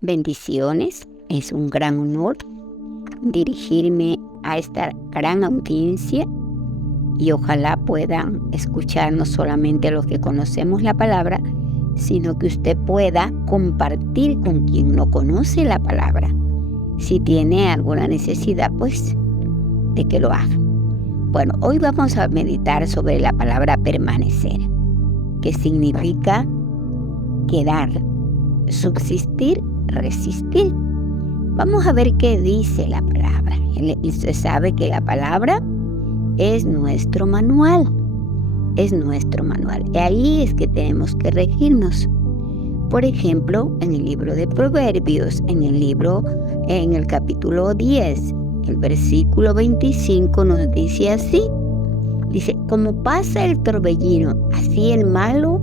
Bendiciones, es un gran honor dirigirme a esta gran audiencia y ojalá puedan escuchar no solamente los que conocemos la palabra, sino que usted pueda compartir con quien no conoce la palabra. Si tiene alguna necesidad, pues, de que lo haga. Bueno, hoy vamos a meditar sobre la palabra permanecer, que significa quedar, subsistir, resistir. Vamos a ver qué dice la palabra. Usted sabe que la palabra es nuestro manual. Es nuestro manual. Y ahí es que tenemos que regirnos. Por ejemplo, en el libro de Proverbios, en el capítulo 10, el versículo 25 nos dice así. Dice, como pasa el torbellino, así el malo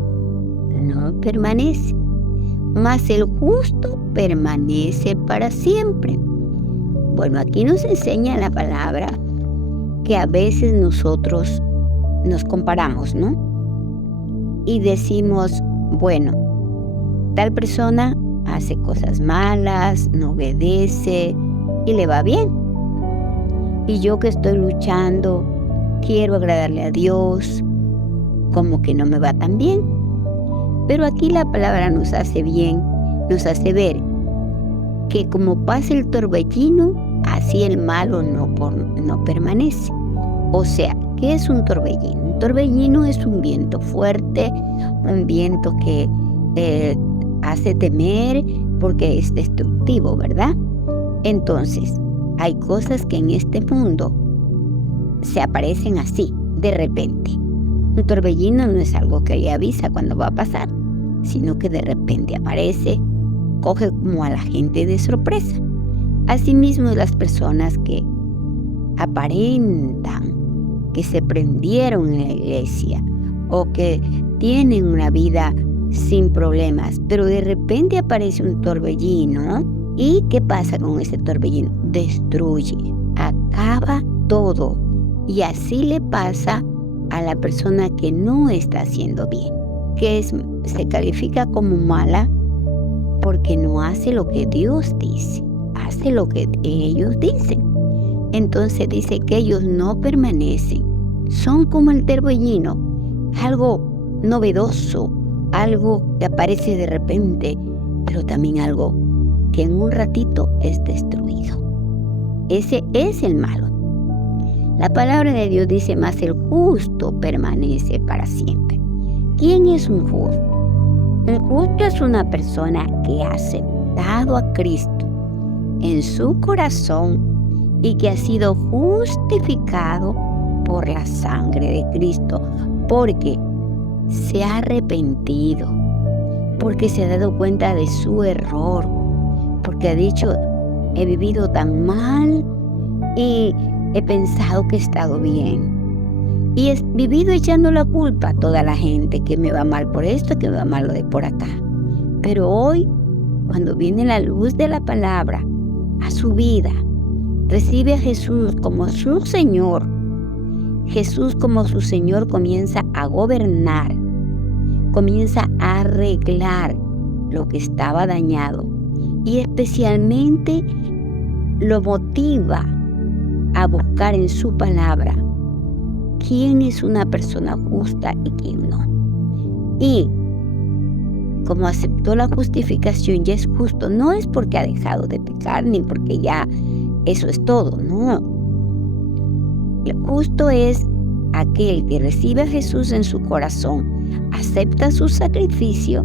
no permanece, mas el justo permanece para siempre. Bueno, aquí nos enseña la palabra que a veces nosotros nos comparamos, ¿no? Y decimos, bueno, tal persona hace cosas malas, no obedece y le va bien. Y yo que estoy luchando, quiero agradarle a Dios, como que no me va tan bien. Pero aquí la palabra nos hace ver que como pasa el torbellino, así el malo no permanece. O sea, ¿qué es un torbellino? Un torbellino es un viento fuerte, un viento que hace temer porque es destructivo, ¿verdad? Entonces, hay cosas que en este mundo se aparecen así, de repente. Un torbellino no es algo que le avisa cuando va a pasar, sino que de repente aparece, coge como a la gente de sorpresa. Asimismo, las personas que aparentan que se prendieron en la iglesia o que tienen una vida sin problemas, pero de repente aparece un torbellino. ¿Y qué pasa con ese torbellino? Destruye, acaba todo. Y así le pasa a la persona que no está haciendo bien, que se califica como mala porque no hace lo que Dios dice, hace lo que ellos dicen. Entonces dice que ellos no permanecen, son como el torbellino, algo novedoso, algo que aparece de repente, pero también algo que en un ratito es destruido. Ese es el malo. La palabra de Dios dice, mas el justo permanece para siempre. ¿Quién es un justo? El justo es una persona que ha aceptado a Cristo en su corazón y que ha sido justificado por la sangre de Cristo, porque se ha arrepentido, porque se ha dado cuenta de su error, porque ha dicho, he vivido tan mal y he pensado que he estado bien. Y he vivido echando la culpa a toda la gente, que me va mal por esto, que me va mal lo de por acá. Pero hoy, cuando viene la luz de la palabra a su vida, recibe a Jesús como su Señor. Jesús como su Señor comienza a gobernar, comienza a arreglar lo que estaba dañado y especialmente lo motiva a buscar en su palabra quién es una persona justa y quién no. Y como aceptó la justificación, ya es justo, no es porque ha dejado de pecar ni porque ya eso es todo, no. El justo es aquel que recibe a Jesús en su corazón, acepta su sacrificio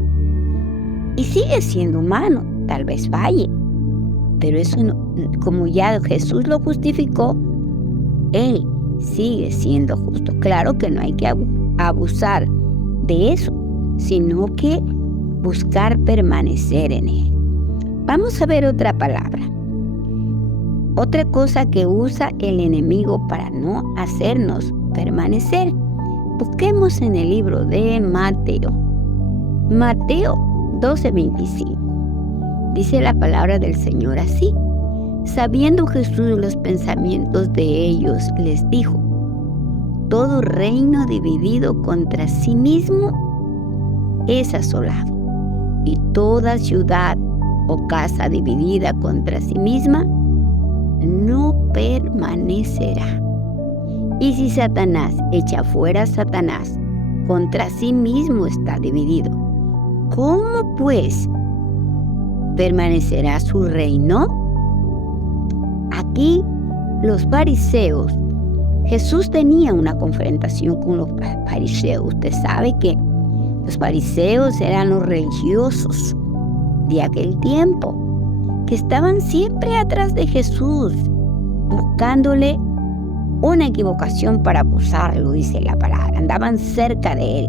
y sigue siendo humano, tal vez falle, pero eso no, como ya Jesús lo justificó, él sigue siendo justo. Claro que no hay que abusar de eso, sino que buscar permanecer en él. Vamos a ver otra palabra. Otra cosa que usa el enemigo para no hacernos permanecer. Busquemos en el libro de Mateo. Mateo 12:25. Dice la palabra del Señor así. Sabiendo Jesús los pensamientos de ellos, les dijo, todo reino dividido contra sí mismo es asolado, y toda ciudad o casa dividida contra sí misma no permanecerá. Y si Satanás echa fuera a Satanás, contra sí mismo está dividido. ¿Cómo pues permanecerá su reino? Aquí los fariseos, Jesús tenía una confrontación con los fariseos. Usted sabe que los fariseos eran los religiosos de aquel tiempo, que estaban siempre atrás de Jesús, buscándole una equivocación para acusarlo, dice la palabra. Andaban cerca de él,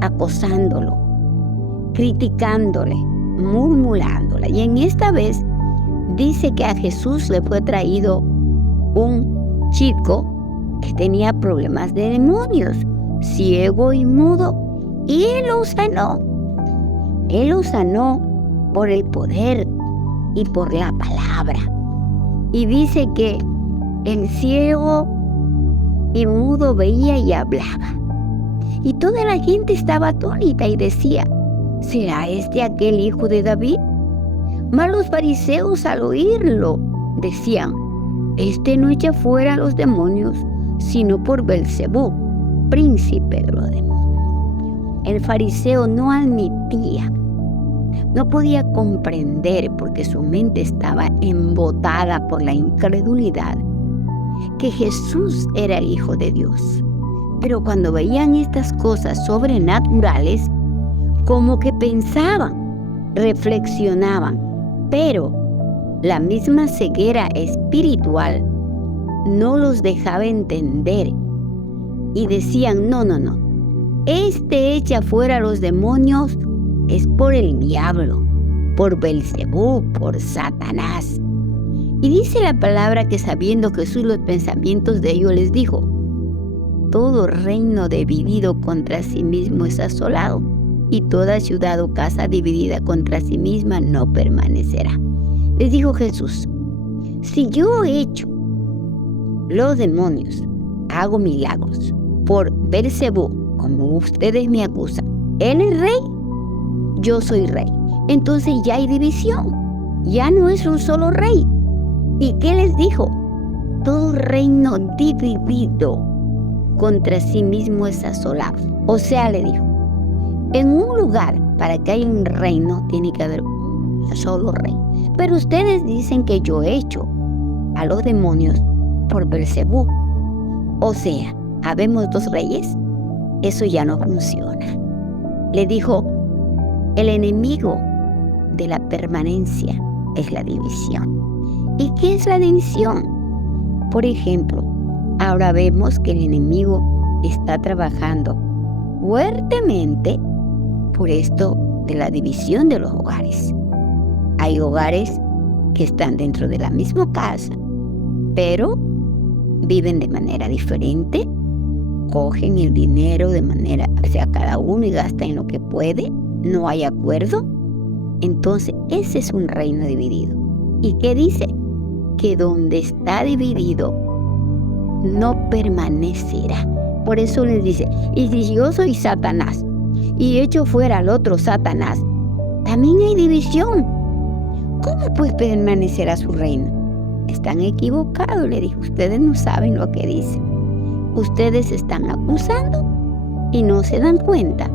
acosándolo, criticándole, murmurándole. Y en esta vez dice que a Jesús le fue traído un chico que tenía problemas de demonios, ciego y mudo, y él lo sanó. Él lo sanó por el poder y por la palabra. Y dice que el ciego y mudo veía y hablaba. Y toda la gente estaba atónita y decía: ¿será este aquel hijo de David? Mas los fariseos, al oírlo, decían: este no echa fuera a los demonios, sino por Belcebú, príncipe de los demonios. El fariseo no admitía, no podía comprender, porque su mente estaba embotada por la incredulidad, que Jesús era el Hijo de Dios. Pero cuando veían estas cosas sobrenaturales, como que pensaban, reflexionaban, pero la misma ceguera espiritual no los dejaba entender y decían: no, este echa fuera a los demonios es por el diablo, por Belcebú, por Satanás. Y dice la palabra que, sabiendo Jesús los pensamientos de ellos, les dijo: todo reino dividido contra sí mismo es asolado, y toda ciudad o casa dividida contra sí misma no permanecerá. Les dijo Jesús: si yo echo los demonios, hago milagros por Belcebú, como ustedes me acusan, él es rey, yo soy rey. Entonces ya hay división, ya no es un solo rey. ¿Y qué les dijo? Todo reino dividido contra sí mismo es asolado. O sea, le dijo, en un lugar, para que haya un reino, tiene que haber un solo rey. Pero ustedes dicen que yo echo a los demonios por Belcebú. O sea, ¿habemos dos reyes? Eso ya no funciona. Le dijo, el enemigo de la permanencia es la división. ¿Y qué es la división? Por ejemplo, ahora vemos que el enemigo está trabajando fuertemente por esto de la división de los hogares. Hay hogares que están dentro de la misma casa, pero viven de manera diferente, cogen el dinero de manera, o sea, cada uno y gasta en lo que puede, no hay acuerdo. Entonces, ese es un reino dividido. ¿Y qué dice? Que donde está dividido no permanecerá. Por eso les dice, y si yo soy Satanás y echo fuera al otro Satanás, también hay división. ¿Cómo pues permanecerá su reino? Están equivocados, le dijo, ustedes no saben lo que dicen. Ustedes están acusando y no se dan cuenta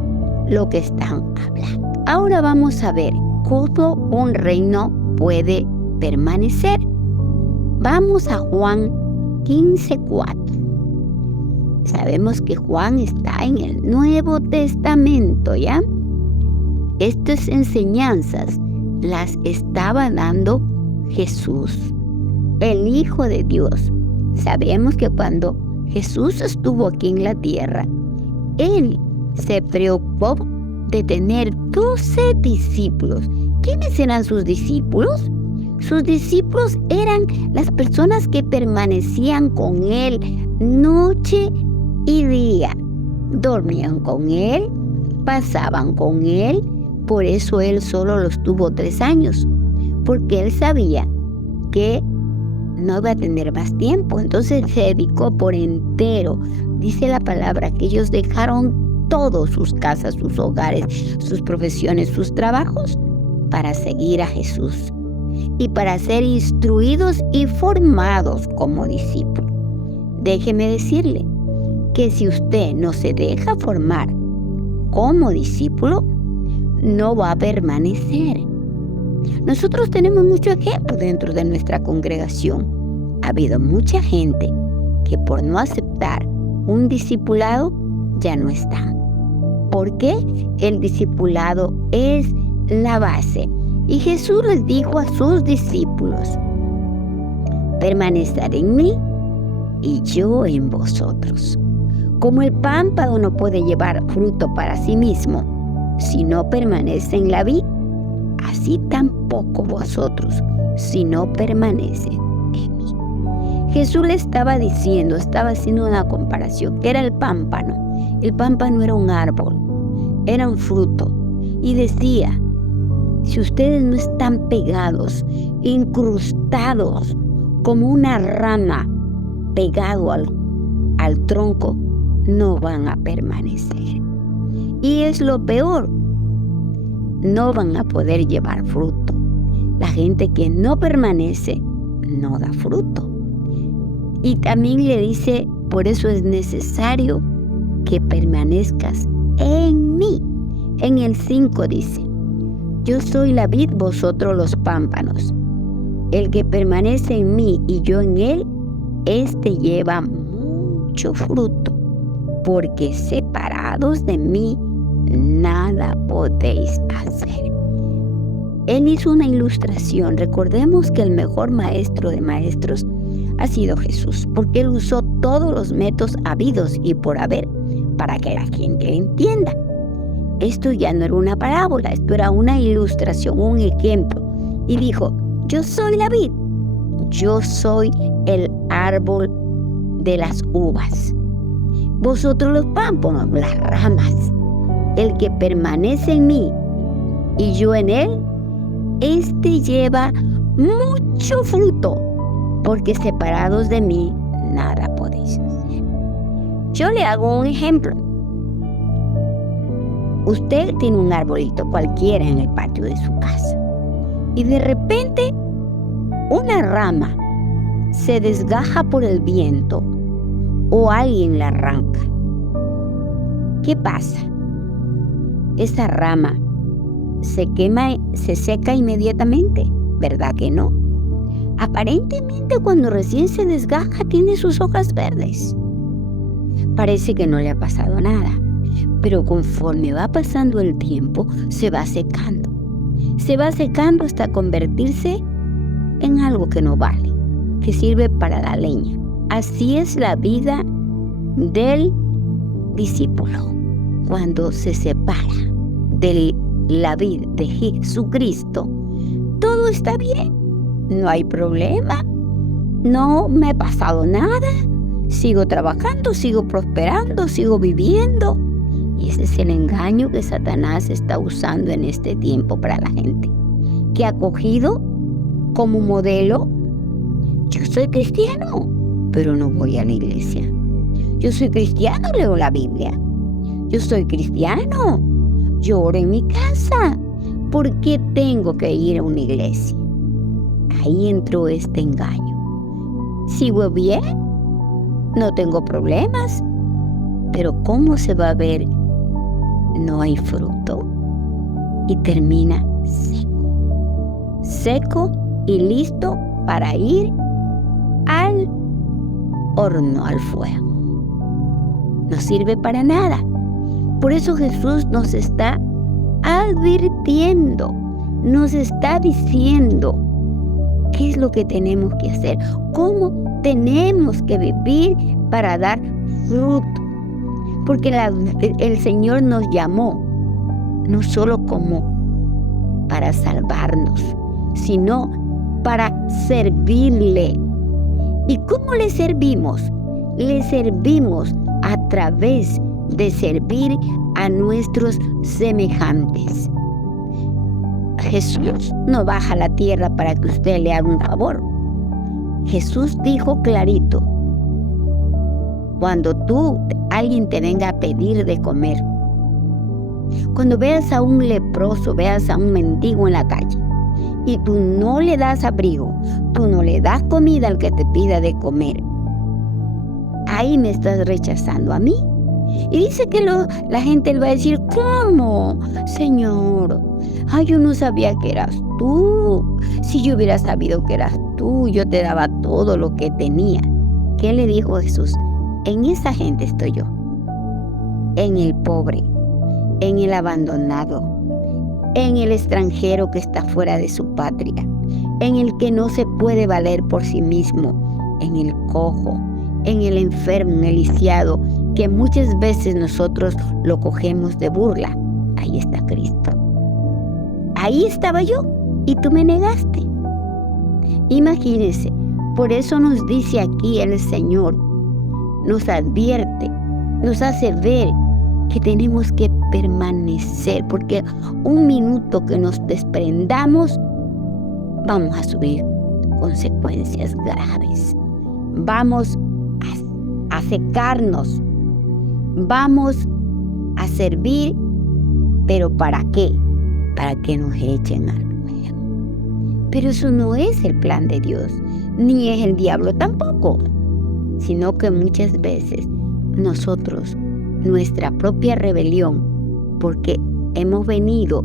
lo que están hablando. Ahora vamos a ver cómo un reino puede permanecer. Vamos a Juan 15:4. Sabemos que Juan está en el Nuevo Testamento, ¿ya? Estas enseñanzas las estaba dando Jesús, el Hijo de Dios. Sabemos que cuando Jesús estuvo aquí en la tierra, Él se preocupó de tener 12 discípulos. ¿Quiénes eran sus discípulos? Sus discípulos eran las personas que permanecían con Él noche y día. Dormían con Él, pasaban con Él. Por eso Él solo los tuvo 3 años, porque Él sabía que no iba a tener más tiempo. Entonces se dedicó por entero. Dice la palabra que ellos dejaron todas sus casas, sus hogares, sus profesiones, sus trabajos, para seguir a Jesús y para ser instruidos y formados como discípulos. Déjeme decirle que si usted no se deja formar como discípulo, no va a permanecer. Nosotros tenemos muchos ejemplos dentro de nuestra congregación. Ha habido mucha gente que por no aceptar un discipulado ya no está. Porque el discipulado es la base. Y Jesús les dijo a sus discípulos: permaneced en mí y yo en vosotros. Como el pámpano no puede llevar fruto para sí mismo si no permanece en la vid, así tampoco vosotros si no permanecen en mí. Jesús le estaba haciendo una comparación, que era el pámpano. El pámpano era un árbol, era un fruto. Y decía: si ustedes no están pegados, incrustados como una rama pegado al tronco, no van a permanecer. Y es lo peor, no van a poder llevar fruto. La gente que no permanece no da fruto. Y también le dice: por eso es necesario que permanezcas en mí. En el 5 dice: yo soy la vid, vosotros los pámpanos. El que permanece en mí y yo en él, éste lleva mucho fruto, porque separados de mí nada podéis hacer. Él hizo una ilustración. Recordemos que el mejor maestro de maestros ha sido Jesús, porque él usó todos los métodos habidos y por haber para que la gente entienda. Esto ya no era una parábola, esto era una ilustración, un ejemplo. Y dijo: yo soy la vid, yo soy el árbol de las uvas. Vosotros los pámpanos, las ramas. El que permanece en mí y yo en él, este lleva mucho fruto, porque separados de mí nada podéis hacer. Yo le hago un ejemplo. Usted tiene un arbolito cualquiera en el patio de su casa y de repente una rama se desgaja por el viento o alguien la arranca. ¿Qué pasa? Esa rama se quema, se seca inmediatamente, ¿verdad que no? Aparentemente, cuando recién se desgaja, tiene sus hojas verdes. Parece que no le ha pasado nada, pero conforme va pasando el tiempo, se va secando. Se va secando hasta convertirse en algo que no vale, que sirve para la leña. Así es la vida del discípulo. Cuando se separa de la vid de Jesucristo, todo está bien, no hay problema, no me ha pasado nada, sigo trabajando, sigo prosperando, sigo viviendo. Y ese es el engaño que Satanás está usando en este tiempo para la gente, que ha cogido como modelo: yo soy cristiano, pero no voy a la iglesia. Yo soy cristiano, leo la Biblia. Yo soy cristiano, yo oro en mi casa. ¿Por qué tengo que ir a una iglesia? Ahí entró este engaño. Sigo bien, no tengo problemas, pero ¿cómo se va a ver? No hay fruto y termina seco. Seco y listo para ir al horno, al fuego. No sirve para nada. Por eso Jesús nos está advirtiendo, nos está diciendo qué es lo que tenemos que hacer, cómo tenemos que vivir para dar fruto. Porque el Señor nos llamó no solo como para salvarnos, sino para servirle. ¿Y cómo le servimos? Le servimos a través de servir a nuestros semejantes. Jesús no baja a la tierra para que usted le haga un favor. Jesús dijo clarito: cuando alguien te venga a pedir de comer, Cuando veas a un leproso, veas a un mendigo en la calle y tú no le das abrigo, tú no le das comida al que te pida de comer, ahí me estás rechazando a mí. Y dice que la gente le va a decir, ¿cómo? Señor, ay, yo no sabía que eras tú. Si yo hubiera sabido que eras tú, yo te daba todo lo que tenía. ¿Qué le dijo Jesús? En esa gente estoy yo, en el pobre, en el abandonado, en el extranjero que está fuera de su patria, en el que no se puede valer por sí mismo, en el cojo, en el enfermo, en el lisiado, que muchas veces nosotros lo cogemos de burla. Ahí está Cristo. Ahí estaba yo y tú me negaste. Imagínense, por eso nos dice aquí el Señor, nos advierte, nos hace ver que tenemos que permanecer, porque un minuto que nos desprendamos, vamos a subir consecuencias graves. Vamos a secarnos, vamos a servir, pero ¿para qué? Para que nos echen al fuego. Pero eso no es el plan de Dios, ni es el diablo tampoco, sino que muchas veces nosotros, nuestra propia rebelión, porque hemos venido,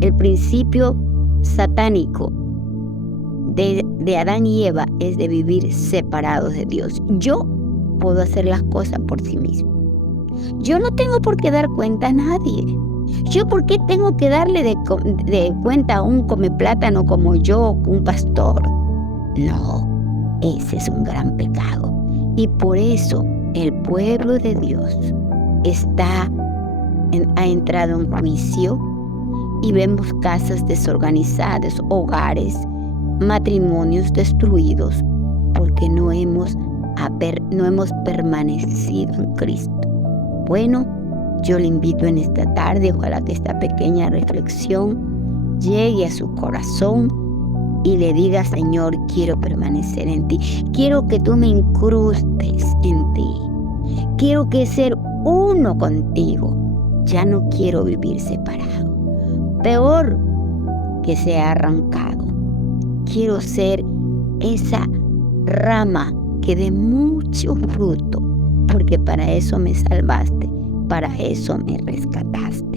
el principio satánico de Adán y Eva es de vivir separados de Dios. Yo puedo hacer las cosas por sí mismo. Yo no tengo por qué dar cuenta a nadie. ¿Yo por qué tengo que darle de cuenta a un come plátano como yo, un pastor? No, ese es un gran pecado. Y por eso el pueblo de Dios ha entrado en juicio y vemos casas desorganizadas, hogares, matrimonios destruidos, porque no hemos permanecido en Cristo. Bueno, yo le invito en esta tarde, ojalá que esta pequeña reflexión llegue a su corazón y le diga, Señor, quiero permanecer en ti, quiero que tú me incrustes en ti, quiero que ser uno contigo, ya no quiero vivir separado, peor que sea arrancado. Quiero ser esa rama que dé mucho fruto, porque para eso me salvaste, para eso me rescataste.